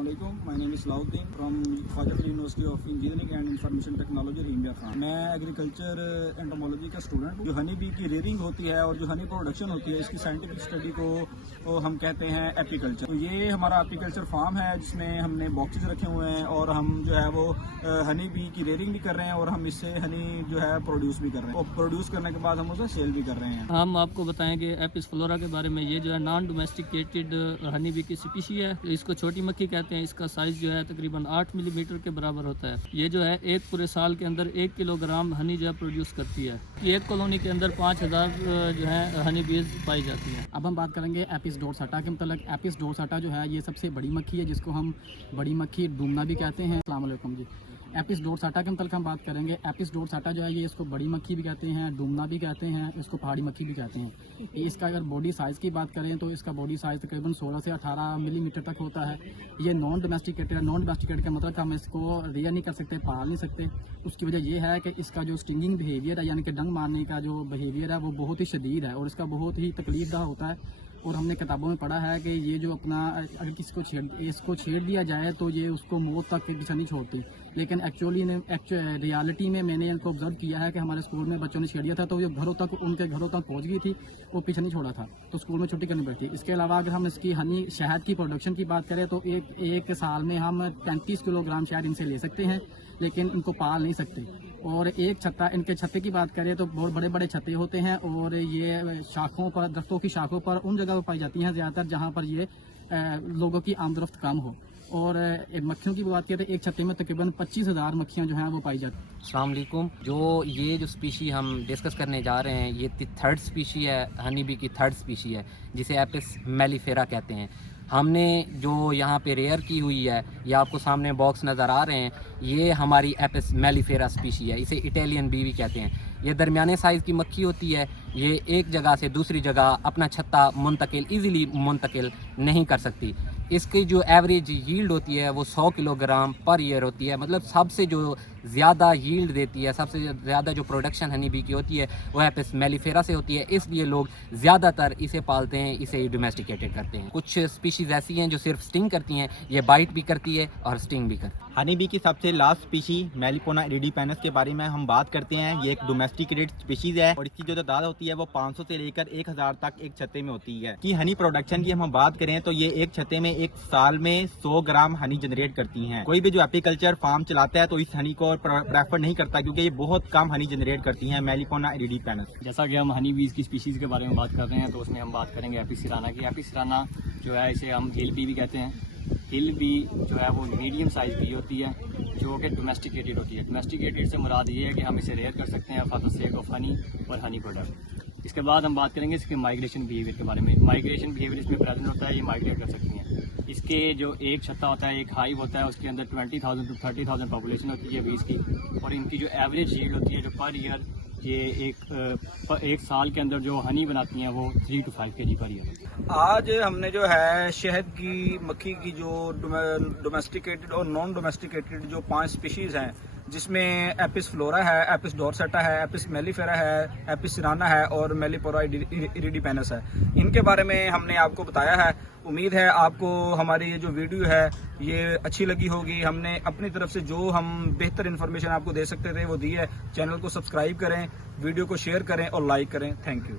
Assalamualaikum. My name is Lauddin from Khwaja University of Engineering and Information Technology, India Khan. मैं agriculture entomology का student हूँ। जो honey bee की rearing होती है और जो हनी प्रोडक्शन होती है, इसकी साइंटिफिक स्टडी को हम कहते हैं एपीकल्चर। तो ये हमारा एपीकल्चर फार्म है जिसमें हमने बॉक्सेस रखे हुए हैं और हम जो है वो हनी बी की रेयरिंग भी कर रहे हैं और हम इससे हनी जो है प्रोड्यूस भी कर रहे हैं और प्रोड्यूस करने के बाद हम उसे सेल भी कर रहे हैं। हम आपको बताएंगे एपिस फ्लोरा के बारे में। ये जो है नॉन डोमेस्टिकेटेड हनी बी की स्पीशी है। इसको छोटी मक्खी कहते हैं। इसका साइज जो है तकरीबन 8 मिलीमीटर के बराबर होता है। ये जो है एक पूरे साल के अंदर 1 किलोग्राम हनी जो है प्रोड्यूस करती है। एक कॉलोनी के अंदर 5000 जो है हनी बीज पाई जाती है। अब हम बात करेंगे एपिस डोरसाटा के मतलब। एपिस डोरसाटा जो है ये सबसे बड़ी मक्खी है जिसको हम बड़ी मक्खी डूमना भी कहते हैं। अस्सलाम वालेकुम जी। एपिस डोरसाटा के मतलब हम बात करेंगे। एपिस डोरसाटा जो है ये इसको बड़ी मक्खी भी कहते हैं, डूमना भी कहते हैं, इसको पहाड़ी मक्खी भी कहते हैं। इसका अगर बॉडी साइज़ की बात करें तो इसका बॉडी साइज़ तकरीबन 16 से 18 मिलीमीटर तक होता है। ये नॉन डोमेस्टिकेटेड है। नॉन डोमेस्टिकेटेड का मतलब हम इसको रेयर नहीं कर सकते, पाल नहीं सकते। उसकी वजह ये है कि इसका जो स्टिंगिंग बिहेवियर है यानी कि डंग मारने का जो बिहेवियर है वो बहुत ही शदीद है और इसका बहुत ही तकलीफदा होता है। और हमने किताबों में पढ़ा है कि ये जो अपना अगर किसी को इसको छेड़ दिया जाए तो ये उसको मौत तक के पीछे नहीं छोड़ती। लेकिन रियलिटी में मैंने इनको ऑब्जर्व किया है कि हमारे स्कूल में बच्चों ने छेड़ दिया था तो ये उनके घरों तक पहुंच गई थी, वो पीछे नहीं छोड़ा था, तो स्कूल में छुट्टी करनी पड़ती। इसके अलावा अगर हम इसकी हनी शहद की प्रोडक्शन की बात करें तो एक साल में हम 35 किलोग्राम शहद इनसे ले सकते हैं, लेकिन इनको पाल नहीं सकते। और एक छत्ता, इनके छत्ते की बात करें तो बहुत बड़े बड़े छत्ते होते हैं और ये शाखों पर, दरख्तों की शाखों पर उन जगह पर पाई जाती हैं ज़्यादातर जहाँ पर ये लोगों की आमदरफ्त कम हो। और मक्खियों की बात करें तो एक छत्ते में तकरीबन 25,000 मक्खियाँ जो हैं वो पाई जाती हैं। अस्सलाम वालेकुम। ये जो स्पीशी हम डिस्कस करने जा रहे हैं ये थर्ड स्पीशी है, हनी बी की थर्ड स्पीशी है जिसे एपिस मेलिफेरा कहते हैं। हमने जो यहाँ पे रेयर की हुई है, ये आपको सामने बॉक्स नज़र आ रहे हैं, ये हमारी एपिस मेलिफेरा स्पीशी है। इसे इटालियन बी भी कहते हैं। ये दरमियाने साइज़ की मक्खी होती है। ये एक जगह से दूसरी जगह अपना छत्ता ईज़िली मुंतकिल नहीं कर सकती। इसकी जो एवरेज यील्ड होती है वो 100 किलोग्राम पर ईयर होती है। मतलब सबसे जो ज़्यादा यील्ड देती है, सबसे ज़्यादा जो प्रोडक्शन हनी बी की होती है वो एपिस मेलिफेरा से होती है। इसलिए लोग ज़्यादातर इसे पालते हैं, इसे डोमेस्टिकेटेड करते हैं। कुछ स्पीशीज़ ऐसी हैं जो सिर्फ स्टिंग करती हैं, ये बाइट भी करती है और स्टिंग भी करती है। हनी बी की सबसे लास्ट स्पीशी मेलिपोना इरिडीपेनस के बारे में हम बात करते हैं। ये एक डोमेस्टिकेटेड स्पीशीज है और इसकी जो तादाद होती है वो 500 से लेकर 1000 तक एक छत्ते में होती है। कि हनी प्रोडक्शन की हम बात करें तो ये एक छत्ते में एक साल में 100 ग्राम हनी जनरेट करती हैं। कोई भी जो एपीकल्चर फार्म चलाता है तो इस हनी को प्रेफर नहीं करता क्योंकि ये बहुत कम हनी जनरेट करती हैं, मेलिपोना इरिडीपेनस। जैसा कि हम हनी बीज की स्पीशीज़ के बारे में बात कर रहे हैं तो उसमें हम बात करेंगे एपिस सिराना की। एपिस सिराना जो है इसे हम हिल बी भी कहते हैं। हिल बी जो है वो मीडियम साइज़ बी होती है जो कि डोमेस्टिकेटेड होती है। डोमेस्टिकेटेड से मुराद ये है कि हम इसे रेयर कर सकते हैं for the sake of honey और हनी प्रोडक्ट। इसके बाद हम बात करेंगे इसके माइग्रेशन बिहेवियर के बारे में। माइग्रेशन बिहेवियर इसमें प्रेजेंट होता है, ये माइग्रेट कर सकती हैं। इसके जो एक छत्ता होता है, एक हाइव होता है, उसके अंदर 20,000 to 30,000 पॉपुलेशन होती है बीज की। और इनकी जो एवरेज यील्ड होती है जो पर ईयर ये एक साल के अंदर जो हनी बनाती हैं वो 3 to 5 kg पर ईयर। आज हमने जो है शहद की मक्खी की जो डोमेस्टिकेटेड और नॉन डोमेस्टिकेटेड जो 5 स्पीशीज़ हैं जिसमें एपिस फ्लोरा है, एपिस डोरसाटा है, एपिस मेलिफेरा है, एपिस सिराना है और मेलिपोरा इरिडीपेनस है, इनके बारे में हमने आपको बताया है। उम्मीद है आपको हमारी ये जो वीडियो है ये अच्छी लगी होगी। हमने अपनी तरफ से जो हम बेहतर इन्फॉर्मेशन आपको दे सकते थे वो दी है। चैनल को सब्सक्राइब करें, वीडियो को शेयर करें और लाइक करें। Thank you.